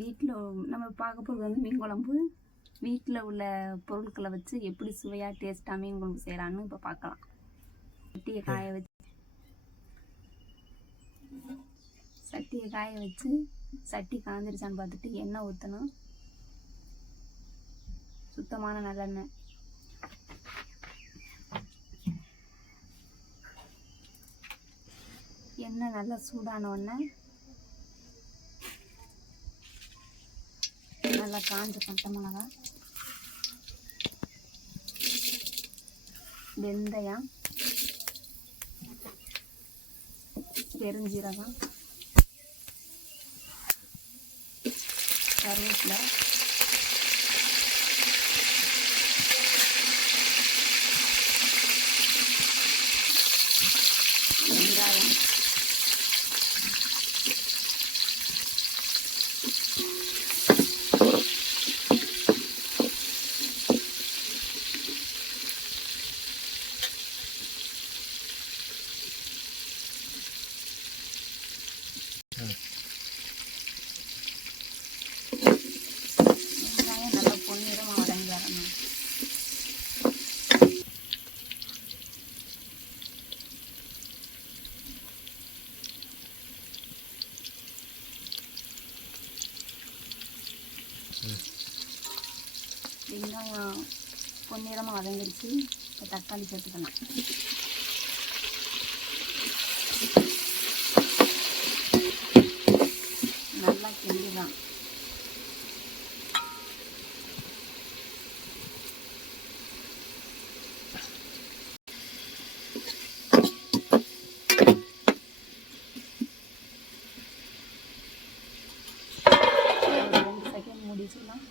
வீட்டில் நம்ம பார்க்க போகிறது வந்து மீன் குழம்பு. வீட்டில் உள்ள பொருட்களை வச்சு எப்படி சுவையாக டேஸ்ட்டாக மீன் குழம்பு செய்யலான்னு இப்போ பார்க்கலாம். சட்டியை காய வச்சு சட்டி காஞ்சிருச்சான்னு பார்த்துட்டு எண்ணெய் ஊற்றணும். சுத்தமான நல்லெண்ணெய். எண்ணெய் நல்லா சூடான உடனே நல்லா காஞ்ச பச்சை மிளகா, வெந்தயம், பெருஞ்சீரகம், கருவேப்பிலை, வெங்காயம், நல்லா பொன்னிறமாக வதங்கி வரணும். வெங்காயம் பொன்னிறமாக வதங்கிடுச்சு. இப்போ தக்காளி சேர்த்துக்கலாம். நல்லா கிண்டிடலாம். ஒரு 2 செகண்ட் மூடி வச்சுக்கலாம்.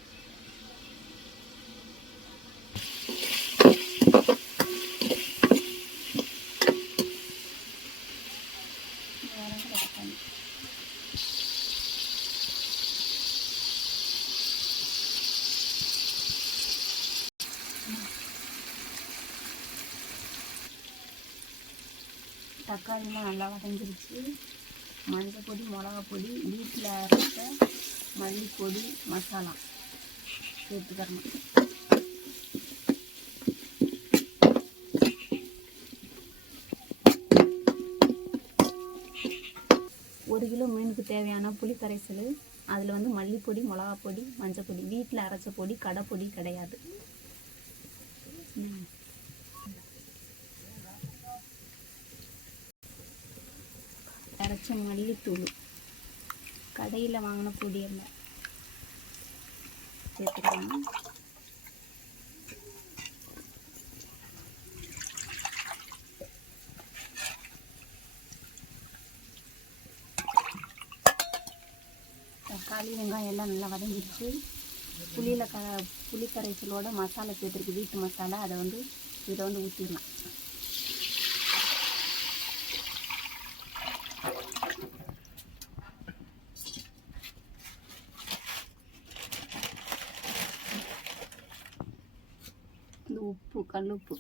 தக்காளிலாம் நல்லா வதங்கிருச்சு. மஞ்சள் பொடி, மிளகா பொடி, வீட்டில் அரைச்ச மல்லிப்பொடி, மசாலா சேர்த்துக்கணும். 1 கிலோ மீனுக்கு தேவையான புளி கரைசல். அதில் வந்து மல்லிப்பொடி, மிளகா பொடி, மஞ்சள் பொடி, வீட்டில் அரைச்ச பொடி, கடை பொடி கிடையாது. அரைச்ச மல்லித்தூள், கடையில் வாங்கின பொடி எல்லாம் சேர்த்துக்கலாம். தக்காளி, வெங்காயம் எல்லாம் நல்லா வதங்கிடுச்சு. புளி கரைசலோட மசாலா சேர்த்துருக்கு, வீட்டு மசாலா. அதை வந்து இதை வந்து ஊற்றிடலாம். இந்த உப்பு, கல்லுப்பு.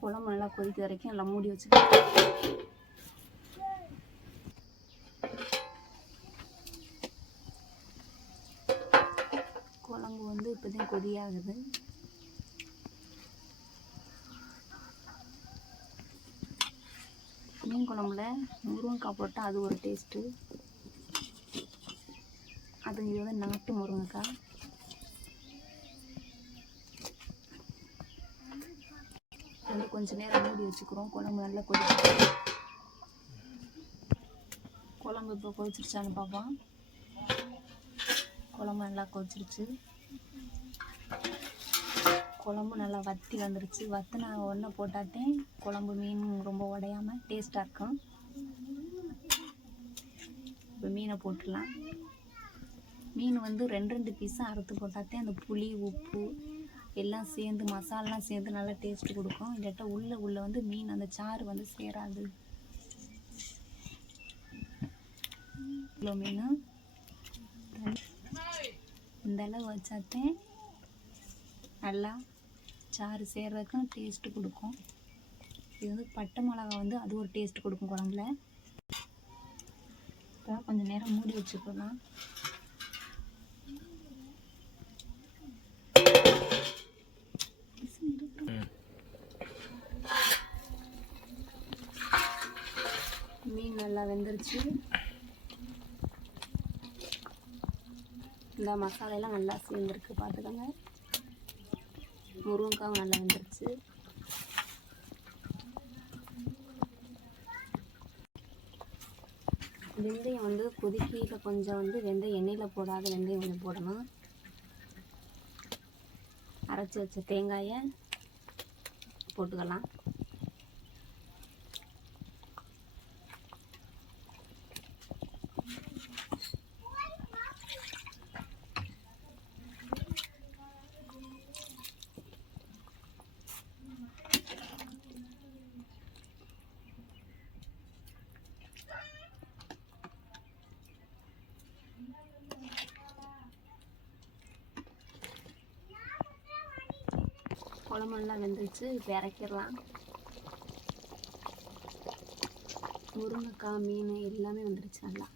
குழம்பு நல்லா கொதிக்க வரைக்கும் நல்லா மூடி வச்சுக்கலாம். குழம்பு வந்து இப்போதான் கொதியாகுது. மீன் குழம்புல முருங்கைக்காய் போட்டால் அது ஒரு டேஸ்ட்டு. அது இது வந்து நாட்டு முருங்கைக்காய். வந்து கொஞ்சம் நேரம் மூடி வச்சுக்கிறோம். குழம்பு நல்லா கொதிச்சு. குழம்பு இப்போ கொதிச்சிருச்சான்னு பார்ப்போம். குழம்பு நல்லா கொதிச்சிருச்சு. குழம்பு நல்லா வற்றி வந்துருச்சு. வற்றினா ஒன்றை போட்டாத்தே குழம்பு மீன் ரொம்ப உடையாமல் டேஸ்ட்டாக இருக்கும். இப்போ மீனை போட்டுடலாம். மீன் வந்து 2 பீஸாக அறுத்து போட்டாத்தே அந்த புளி, உப்பு எல்லாம் சேர்ந்து, மசாலாம் சேர்ந்து நல்லா டேஸ்ட்டு கொடுக்கும். இல்லாட்டா உள்ள வந்து மீன் அந்த சாறு வந்து சேராது. கிலோ மீன் இந்த அளவு வச்சாத்தே நல்லா சாறு சேர்றதுக்கும் டேஸ்ட்டு கொடுக்கும். இது வந்து பட்டை மிளகா வந்து அது ஒரு டேஸ்ட் கொடுக்கும் குழம்புல. இப்போ கொஞ்சம் நேரம் மூடி வச்சுக்கலாம். மீன் நல்லா வெந்துருச்சு. இந்த மசாலையெல்லாம் நல்லா சேர்ந்துருக்கு பார்த்துக்கோங்க. முருங்கைக்காவும் நல்லா வெந்துருச்சு. வெந்தயம் வந்து கொதிக்கையில் கொஞ்சம் வந்து வெந்தயம் எண்ணெயில் போடாத வெந்தயம் கொஞ்சம் போடணும். அரைச்சி வச்ச தேங்காயை போட்டுக்கலாம். குழம்பெல்லாம் வெந்துருச்சு. இப்போ இறக்கிடலாம். முருங்கைக்காய் மீன் எல்லாமே வந்துருச்சு நல்லா.